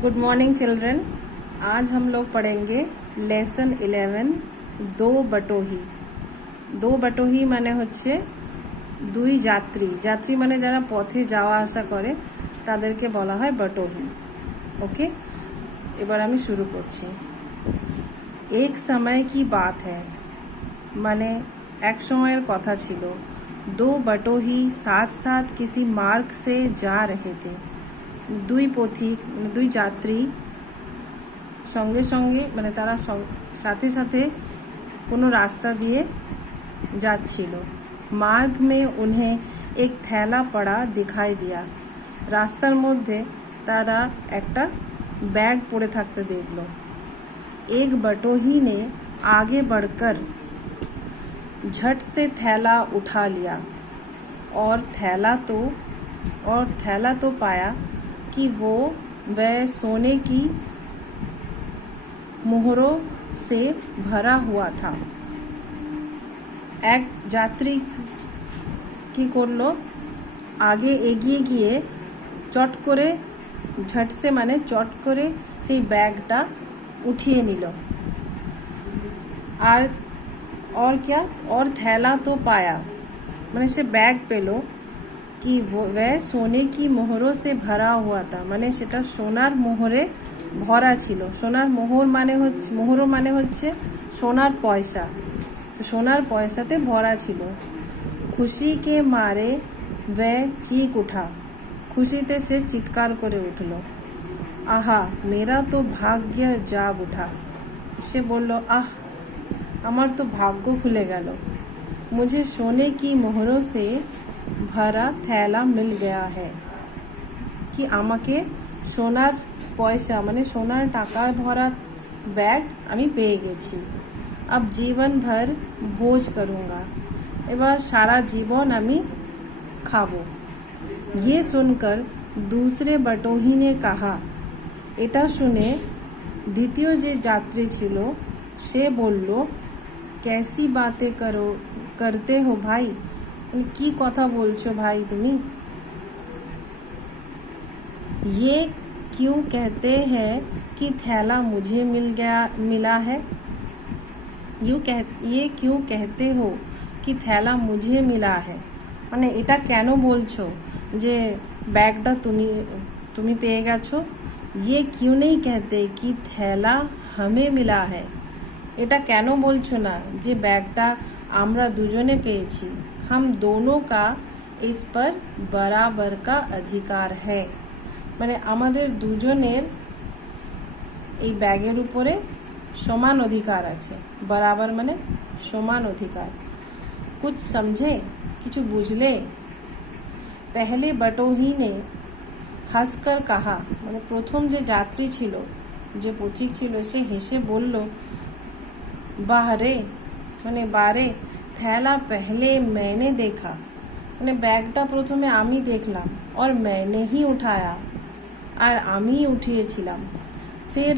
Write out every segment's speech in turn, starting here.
Good morning children. आज हम लोग पढ़ेंगे लेसन 11 दो बटोही। दो बटोही माने হচ্ছে দুই যাত্রী। যাত্রী মানে যারা পথে যাওয়া আসা করে তাদেরকে বলা হয় বটোহি। ওকে, এবার আমি শুরু করছি। एक समय की बात है মানে এক সময়ের কথা ছিল। दो बटोही साथ साथ किसी मार्ग से जा रहे थे। দুই পথিক দুই যাত্রী সঙ্গে সঙ্গে মানে তারা সাথে সাথে কোনো রাস্তা দিয়ে যাচ্ছিল। मार्ग में उन्हें एक थैला पड़ा दिखाई दिया। রাস্তার মধ্যে তারা একটা ব্যাগ পড়ে থাকতে দেখলো। एक बटोही ने आगे बढ़कर झट से थैला उठा लिया और थैला तो पाया कि वह सोने की मोहरों से भरा हुआ था। एक যাত্রী কি করলো, আগে এগিয়ে গিয়ে চট করে ঝটসে মানে চট করে সেই ব্যাগটা উঠিয়ে নিল। और क्या और थैला तो पाया মানে সে ব্যাগ পেল कि वह सोने की मोहरों से भरा हुआ था মানে সেটা সোনার মোহরে ভরা ছিল। সোনার মোহর মানে হচ্ছে সোনার পয়সা। সোনার পয়সাতে ভরা ছিল। খুশি के मारे वह चीख उठा খুশিতে সে চিৎকার করে উঠল। আহা मेरा तो भाग्य जाग उठा সে বলল, আহ আমার তো ভাগ্য খুলে গেল। मुझे सोने की मोहरों से भरा थैला मिल गया है कि আমাকে সোনার পয়সা মানে সোনার টাকা ভরা ব্যাগ আমি পেয়ে গেছি। अब जीवन भर भोज करूँगा এবার সারা জীবন আমি খাবো। ये सुनकर दूसरे बटोही ने कहा এটা শুনে দ্বিতীয় যে যাত্রী ছিল সে বলল, कैसी बातें करते हो भाई কি কথা বলছো ভাই তুমি। ये क्यों कहते हैं कि थैला मुझे मिला है ये क्यों कहते हो कि थैला मुझे मिला है মানে এটা কেন বলছো যে ব্যাগটা তুমি পেয়ে গেছো। ये क्यों नहीं कहते कि थैला हमें मिला है এটা কেন বলছো না যে ব্যাগটা আমরা দুজনে পেয়েছি। हम दोनों का इस पर बराबर का अधिकार है মানে আমাদের দুজনের এই ব্যাগের উপরে সমান অধিকার আছে। বরাবর মানে সমান অধিকার। कुछ समझे কিছু বুঝলে। पहले बटोही ने हंसकर कहा মানে প্রথম যে যাত্রী ছিল যে পথিক ছিল সে হেসে বলল, বাহরে মানে বারে थैला पहले मैंने देखा মানে ব্যাগটা প্রথমে আমি দেখলাম और मैंने ही उठाया আর আমি উঠিয়েছিলাম। फिर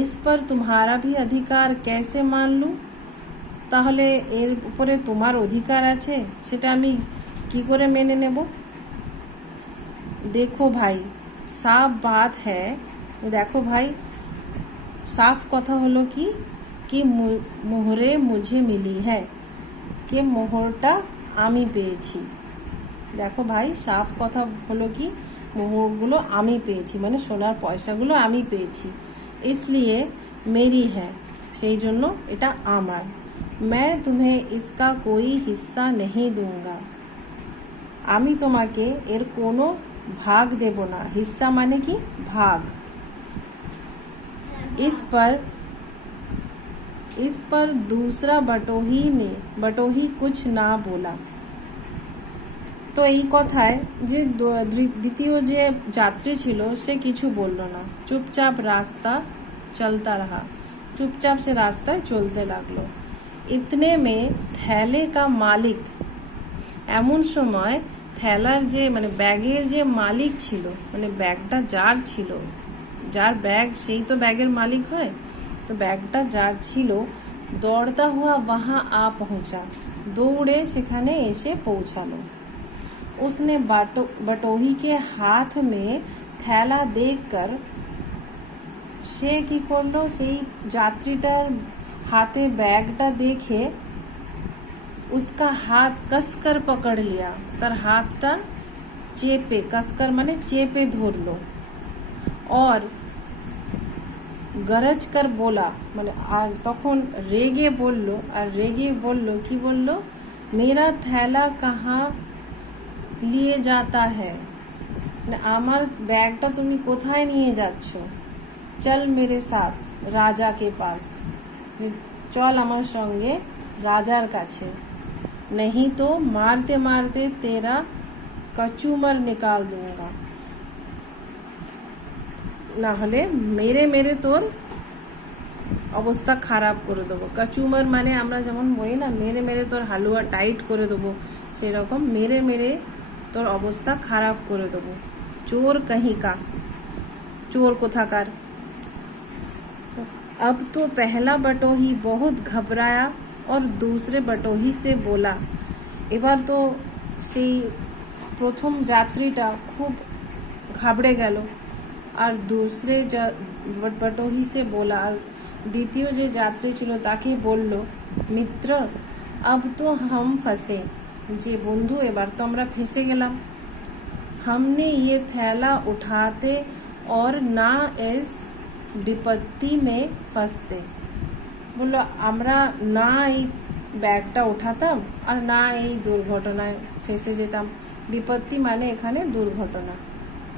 इस पर तुम्हारा भी अधिकार कैसे मान लूं তাহলে এর উপরে তোমার অধিকার আছে সেটা আমি কি করে মেনে নেব। देखो भाई साफ बात है দেখো ভাই সাফ কথা হলো কি মোহরে মুঝে মিলি है কে মোহরটা আমি পেয়েছি। দেখো ভাই সাফ কথা হলো কি মোহরগুলো আমি পেয়েছি মানে সোনার পয়সাগুলো আমি পেয়েছি। इसलिए मेरी है সেই জন্য এটা আমার। मैं तुम्हें इसका कोई हिस्सा नहीं दूंगा আমি তোমাকে এর কোনো ভাগ দেব না। হিস্সা মানে কি ভাগ। इस पर दूसरा बटोही कुछ ना बोला তো এই কথায় যে দ্বিতীয় যে যাত্রী ছিল সে কিছু বলল না। চুপচাপ রাস্তা চলতা রহা চুপচাপ সে রাস্তায় চলতে লাগলো। ইতনে মে থैले का मालिक এমন সময় থ্যালার যে মানে ব্যাগের যে মালিক ছিল মানে ব্যাগটা যার ছিল যার ব্যাগ সেই তো ব্যাগের মালিক হয়। তো ব্যাগটা যার ছিল দৌড়তা হুয়া वहां आ पहुंचा দৌড়ে সেখানে এসে পৌঁছালো। उसने बटोही के हाथ में थैला देखकर সে কি করলো, সেই যাত্রীটার হাতে ব্যাগটা দেখে उसका हाथ कसकर पकड़ लिया, তার হাতটা চেপে, कसकर মানে চেপে ধরলো, और गरज कर बोला মানে আর তখন রেগে বলল, আর রেগে বলল, কি বলল, मेरा थैला कहाँ लिए जाता है, মানে আমার ব্যাগটা তুমি কোথায় নিয়ে যাচ্ছ, চল মেরে সাথ রাজা কে পাস, চল আমার সঙ্গে রাজার কাছে, नहीं तो मारते मारते तेरा कचूमर निकाल दूंगा, না হলে মেরে মেরে তোর অবস্থা খারাপ করে দেবো। কচুমার মানে আমরা যেমন বলি না, মেরে মেরে তোর হালুয়া টাইট করে দেবো, সেরকম মেরে মেরে তোর অবস্থা খারাপ করে দেবো। চোর कहीं का, चोर কোথাকার। अब तो पहला बटोही बहुत घबराया और दूसरे बटोही से बोला, এবার তো সেই প্রথম যাত্রীটা খুব ঘাবড়ে গেল, আর दूसरे बटोही से बोला, আর দ্বিতীয় যে যাত্রী ছিল তাকে বলল, মিত্র अब तो हम फंसे, যে বন্ধু এবার তো আমরা ফেসে গেলাম, हमने ये थैला उठाते और ना इस विपत्ति में फंसते, বললো আমরা না এই ব্যাগটা উঠাতাম আর না এই দুর্ঘটনায় ফেসে যেতাম। বিপত্তি মানে এখানে দুর্ঘটনা,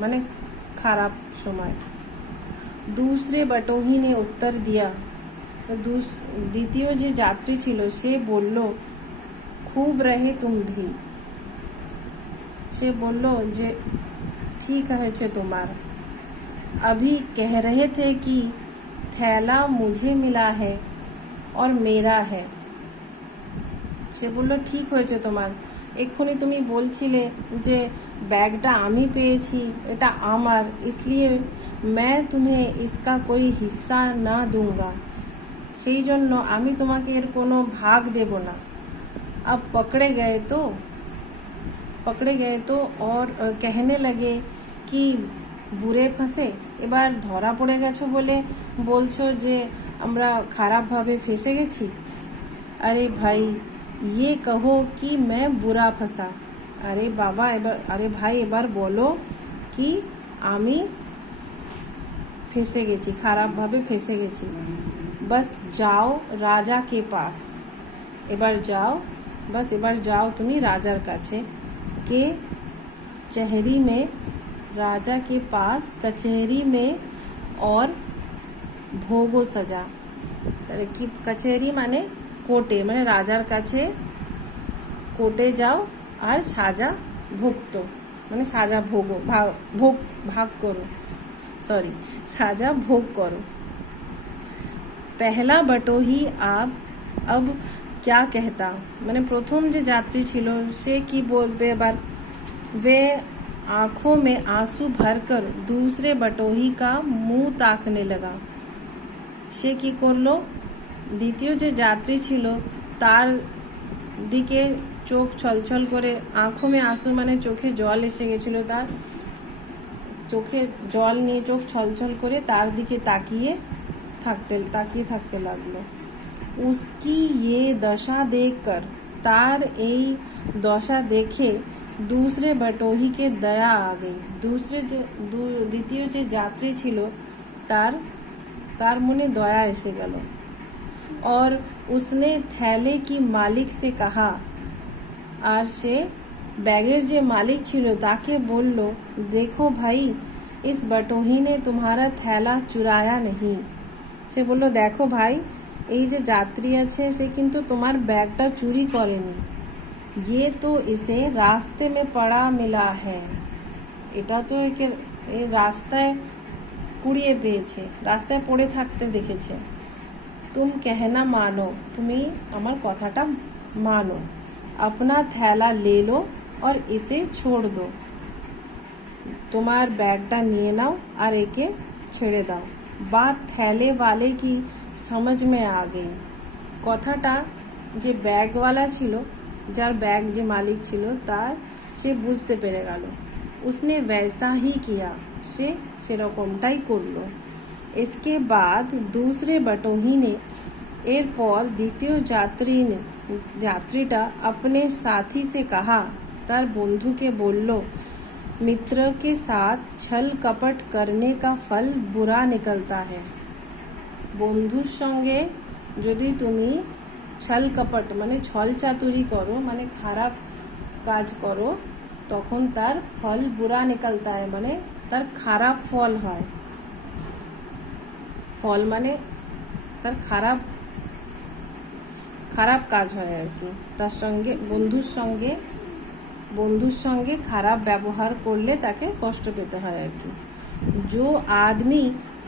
মানে খারাপ সময়। दूसरे बटोही ने उत्तर दिया, দ্বিতীয় যে যাত্রী ছিল সে বলল, खूब रहे तुम भी, সে বলল যে ঠিক হয়েছে তোমার, अभी कह रहे थे कि थैला मुझे मिला है और मेरा है, সে বলল ঠিক হয়েছে তোমার, এক্ষুনি তুমি বলছিলে যে ব্যাগটা আমি পেয়েছি, এটা আমার, इसलिए मैं तुम्हें इसका कोई हिस्सा ना दूंगा, সেই জন্য আমি তোমাকে এর কোনো ভাগ দেব না। अब पकड़े गए तो और कहने लगे कि বুড়ে ফাঁসে, এবার ধরা পড়ে গেছো বলে বলছো যে আমরা খারাপভাবে ফেসে গেছি। আরে ভাই ये कहो कि मैं बुरा फंसा, আরে বাবা এবার, আরে ভাই এবার বলো কি আমি ফেসে গেছি, খারাপভাবে ফেসে গেছি। बस जाओ রাজা के पास, এবার যাও, बस এবার যাও তুমি রাজার কাছে, के चहरी में, राजा के पास, कचहरी में, और भोगो सजा, তাহলে কি কচেরি মানে কোর্টে, মানে রাজার কাছে কোর্টে যাও আর সাজা ভুগতো, মানে সাজা ভোগো, ভাগ করো, সরি সাজা ভোগ করো। पहला बटोही अब क्या कहता, মানে প্রথম যে যাত্রী ছিল সে কি বলবে এবার, वे आंखों में आंसू भरकर दूसरे बटोही का मुंह ताकने लगा, সে কি করলো, দ্বিতীয় যে যাত্রী ছিল তার দিকে চোখ ছলছল করে, আঁখো মে আঁসু মানে চোখে জল এসে গেছিল, তার চোখে জল নিয়ে চোখ ছলছল করে তার দিকে তাকিয়ে থাকতে লাগলো। उसकी ये दशा देखकर, তার এই দশা দেখে दूसरे बटोही के दया आ गई, দ্বিতীয় যে যাত্রী ছিল তার মনে দয়া এসে গেল। और उसने थैले की मालिक से कहा, আর সে ব্যাগের যে মালিক ছিল তাকে বলল, देखो भाई इस बटोही ने तुम्हारा थैला चुराया नहीं, সে বলল দেখো ভাই এই যে যাত্রী আছে সে কিন্তু তোমার ব্যাগটা চুরি করেনি, ये तो इसे रास्ते में पड़ा मिला है, এটা তো একে এই রাস্তায় কুড়িয়ে পেয়েছে, রাস্তায় পড়ে থাকতে দেখেছে। तुम कहना मानो, তুমি আমার কথাটা মানো, अपना थैला ले लो और इसे छोड़ दो, তোমার ব্যাগটা নিয়ে নাও আর একে ছেড়ে দাও। बात थैले वाले की समझ में आ गई, কথাটা যে ব্যাগওয়ালা ছিল, যার ব্যাগ যে মালিক ছিল তার, সে বুঝতে পেরে গেল। उसने वैसा ही किया, সে সেরকমটাই করলো। इसके बाद दूसरे बटोही ने এরপর দ্বিতীয় যাত্রীটা अपने साथी से कहा, তার বন্ধুকে বলল, मित्र के साथ छल कपट करने का फल बुरा निकलता है। বন্ধুর সঙ্গে যদি তুমি ছল কপট মানে ছল চাতুরি করো, মানে খারাপ কাজ করো, তখন তার ফল বুরা নিকলতা হয়, মানে তার খারাপ ফল হয়। ফল মানে তার খারাপ খারাপ কাজ হয় আর কি। তার সঙ্গে বন্ধুর সঙ্গে খারাপ ব্যবহার করলে তাকে কষ্ট পেতে হয় আর কি। जो आदमी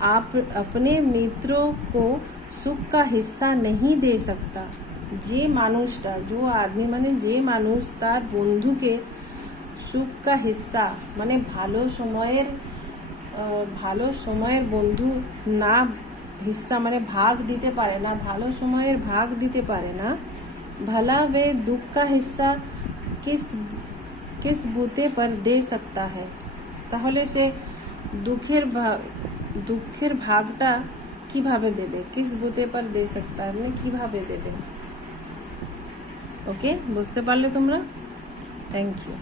आप अपने मित्रों को सुख का हिस्सा नहीं दे सकता, যে মানুষটা, जो आदमी মানে যে মানুষ তার বন্ধুকে সুখ কা হিস্সা মানে ভালো সময়ের বন্ধু না, হিস্সা মানে ভাগ দিতে পারে না, ভালো সময়ের ভাগ দিতে পারে না, भला वे दुख का हिस्सा किस बूते पर दे सकता है, তাহলে সে দুঃখের ভাগটা কিভাবে দেবে, কিস বুতে পর দে सकता है মানে কিভাবে দেবে। ওকে, বুঝতে পারলে তোমরা? Thank you.